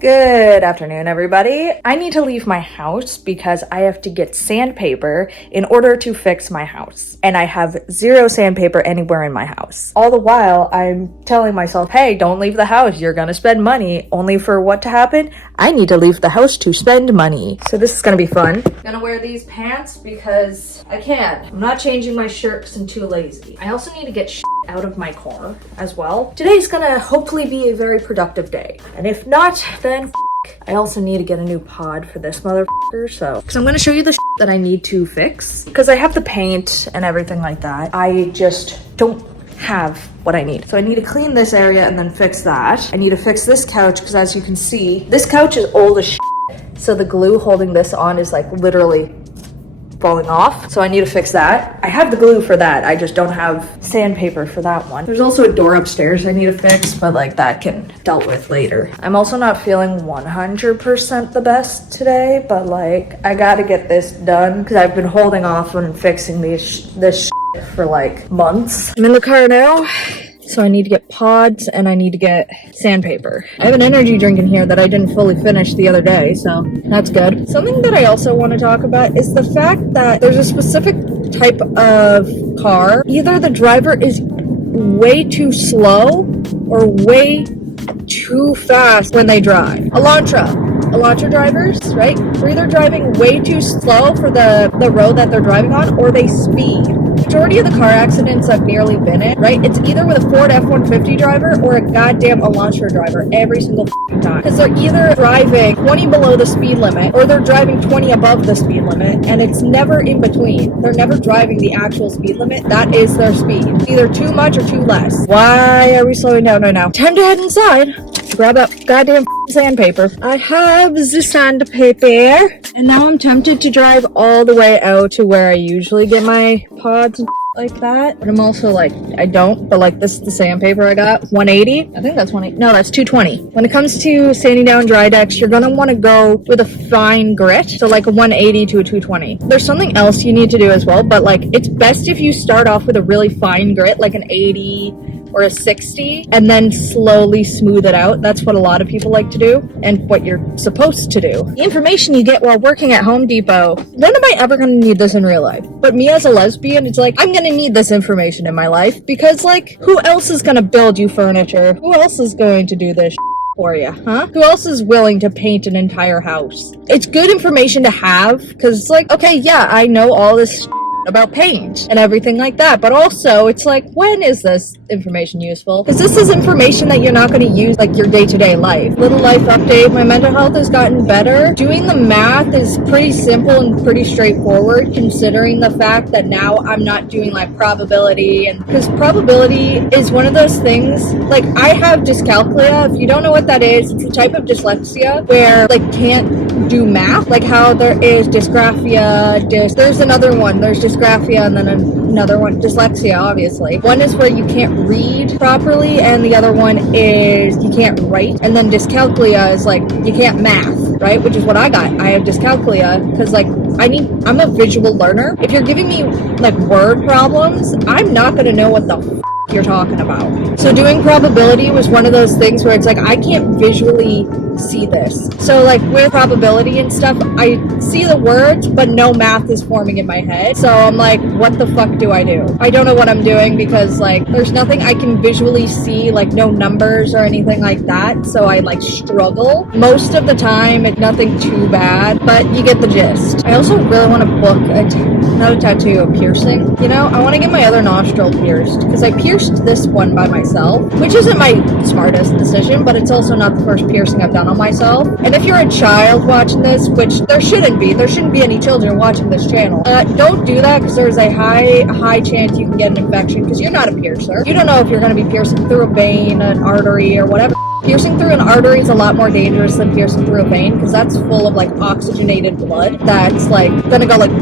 Good afternoon, everybody. I need to leave my house because I have to get sandpaper in order to fix my house. And I have zero sandpaper anywhere in my house. All the while, I'm telling myself, hey, don't leave the house. You're gonna spend money. Only for what to happen? I need to leave the house to spend money. So this is gonna be fun. I'm gonna wear these pants because I can. I'm not changing my shirt because I'm too lazy. I also need to get out of my car as well. Today's gonna hopefully be a very productive day. And if not, then I also need to get a new pod for this motherfucker, so. Because I'm gonna show you the that I need to fix. Because I have the paint and everything like that. I just don't have what I need. So I need to clean this area and then fix that. I need to fix this couch because as you can see, this couch is old as shit. So the glue holding this on is like literally falling off. So I need to fix that. I have the glue for that. I just don't have sandpaper for that one. There's also a door upstairs I need to fix, but like that can dealt with later. I'm also not feeling 100% the best today, but like I gotta get this done because I've been holding off on fixing this for like months. I'm in the car now. So I need to get pods and I need to get sandpaper. I have an energy drink in here that I didn't fully finish the other day, so that's good. Something that I also want to talk about is the fact that there's a specific type of car. Either the driver is way too slow or way too fast when they drive. Elantra drivers, right? They're either driving way too slow for the road that they're driving on or they speed. Majority of the car accidents I've nearly been in, right? It's either with a Ford F-150 driver or a goddamn Elantra driver every single time. Because they're either driving 20 below the speed limit or they're driving 20 above the speed limit, and it's never in between. They're never driving the actual speed limit. That is their speed. It's either too much or too less. Why are we slowing down right now? Time to head inside. Grab up goddamn sandpaper. I have the sandpaper, and now I'm tempted to drive all the way out to where I usually get my pods and like that. But I'm also like, I don't, but like this is the sandpaper I got. 180. I think that's 180. No, that's 220. When it comes to sanding down dry decks, you're gonna want to go with a fine grit. So like a 180 to a 220. There's something else you need to do as well, but like it's best if you start off with a really fine grit, like an 80 or a 60, and then slowly smooth it out. That's what a lot of people like to do, and what you're supposed to do. The information you get while working at Home Depot, when am I ever gonna need this in real life? But me as a lesbian, it's like, I'm gonna need this information in my life, because like, who else is gonna build you furniture? Who else is going to do this for you, huh? Who else is willing to paint an entire house? It's good information to have, because it's like, okay, yeah, I know all this about paint and everything like that, but also it's like, when is this information useful? Because this is information that you're not going to use like your day-to-day life. Little life update, my mental health has gotten better. Doing the math is pretty simple and pretty straightforward, considering the fact that now I'm not doing like probability, and because probability is one of those things, like I have dyscalculia. If you don't know what that is, it's a type of dyslexia where like can't do math, like how there is dysgraphia, there's another one, there's dysgraphia, and then another one, dyslexia, obviously. One is where you can't read properly, and the other one is you can't write. And then dyscalculia is like you can't math, right? Which is what I got. I have dyscalculia because like I'm a visual learner. If you're giving me like word problems, I'm not gonna know what the you're talking about. So doing probability was one of those things where it's like I can't visually see this. So like with probability and stuff, I see the words but no math is forming in my head. So I'm like, what the fuck do? I don't know what I'm doing because like there's nothing I can visually see, like no numbers or anything like that. So I like struggle. Most of the time it's nothing too bad, but you get the gist. I also really want to book not a tattoo, a piercing. You know, I want to get my other nostril pierced because I pierced this one by myself, which isn't my smartest decision, but it's also not the first piercing I've done on myself. And if you're a child watching this, which there shouldn't be any children watching this channel, don't do that because there's a high chance you can get an infection because you're not a piercer. You don't know if you're going to be piercing through a vein, an artery, or whatever. Piercing through an artery is a lot more dangerous than piercing through a vein because that's full of like oxygenated blood that's like gonna go like,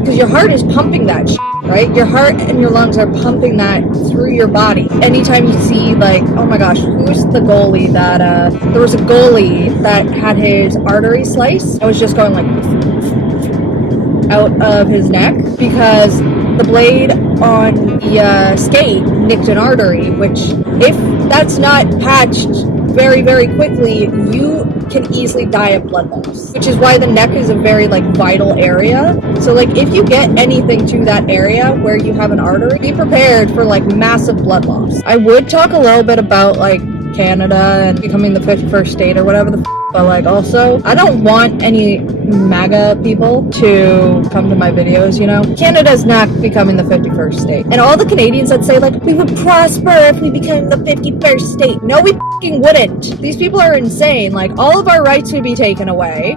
because your heart is pumping that shit, right? Your heart and your lungs are pumping that through your body. Anytime you see like, oh my gosh, who's the goalie that, there was a goalie that had his artery sliced. I was just going like out of his neck because the blade on the skate nicked an artery, which if that's not patched very, very quickly, you can easily die of blood loss, which is why the neck is a very like vital area. So like if you get anything to that area where you have an artery, be prepared for like massive blood loss. I would talk a little bit about like Canada and becoming the 51st state or whatever the but like also I don't want any MAGA people to come to my videos, you know. Canada's not becoming the 51st state. And all the Canadians that say like we would prosper if we became the 51st state. No, we fucking wouldn't. These people are insane. Like all of our rights would be taken away.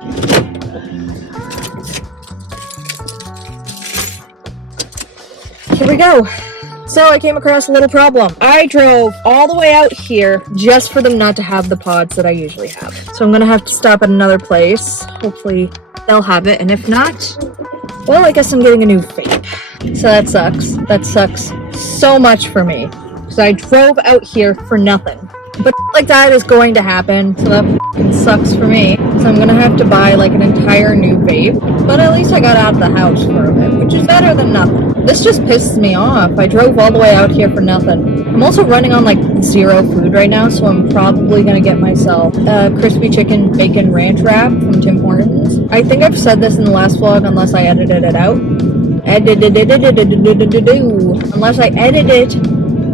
Here we go. So I came across a little problem. I drove all the way out here just for them not to have the pods that I usually have. So I'm gonna have to stop at another place. Hopefully they'll have it, and if not, well, I guess I'm getting a new vape. So that sucks. That sucks so much for me. So I drove out here for nothing. But like that is going to happen, so that f***ing sucks for me. So I'm gonna have to buy like an entire new vape. But at least I got out of the house for a bit, which is better than nothing. This just pisses me off. I drove all the way out here for nothing. I'm also running on like 0 food right now, so I'm probably gonna get myself a crispy chicken bacon ranch wrap from Tim Hortons. I think I've said this in the last vlog unless I edited it out. Unless I edited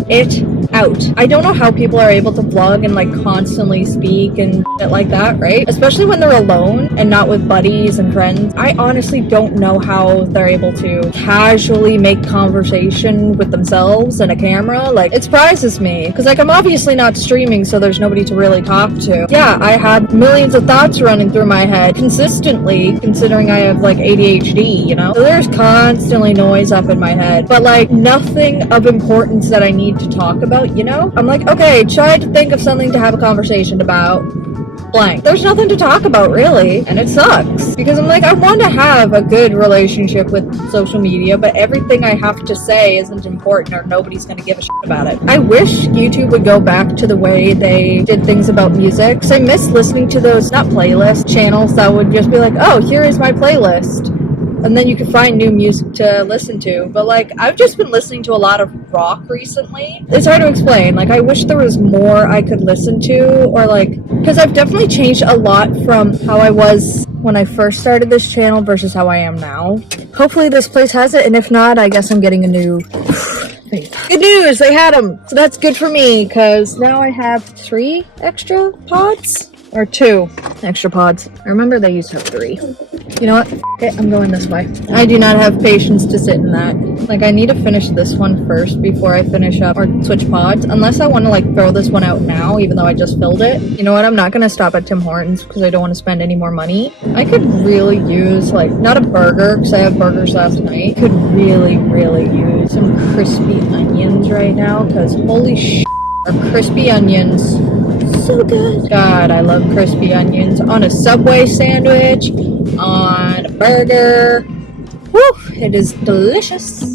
it out. I don't know how people are able to vlog and like constantly speak and shit like that, right? Especially when they're alone and not with buddies and friends. I honestly don't know how they're able to casually make conversation with themselves and a camera. Like, it surprises me because like I'm obviously not streaming, so there's nobody to really talk to. Yeah, I have millions of thoughts running through my head consistently, considering I have like ADHD, you know? So there's constantly noise up in my head, but like nothing of importance that I need to talk about. You know, I'm like, okay, try to think of something to have a conversation about blank. There's nothing to talk about really, and it sucks because I'm like, I want to have a good relationship with social media, but everything I have to say isn't important or nobody's gonna give a shit about it. I wish YouTube would go back to the way they did things about music, because I miss listening to those, not playlist channels that would just be like, oh, here is my playlist. And then you can find new music to listen to. But like, I've just been listening to a lot of rock recently. It's hard to explain. Like, I wish there was more I could listen to, or like, because I've definitely changed a lot from how I was when I first started this channel versus how I am now. Hopefully this place has it, and if not, I guess I'm getting a new thing. Good news, they had them. So that's good for me, because now I have 3 extra pods. Or 2 extra pods. I remember they used to have 3. You know what? Okay, I'm going this way. I do not have patience to sit in that. Like, I need to finish this one first before I finish up or switch pods. Unless I want to, like, throw this one out now, even though I just filled it. You know what? I'm not going to stop at Tim Hortons because I don't want to spend any more money. I could really use, like, not a burger because I had burgers last night. Could really, really use some crispy onions right now because holy shit, are crispy onions so good. God, I love crispy onions on a Subway sandwich, on a burger. Woo, it is delicious.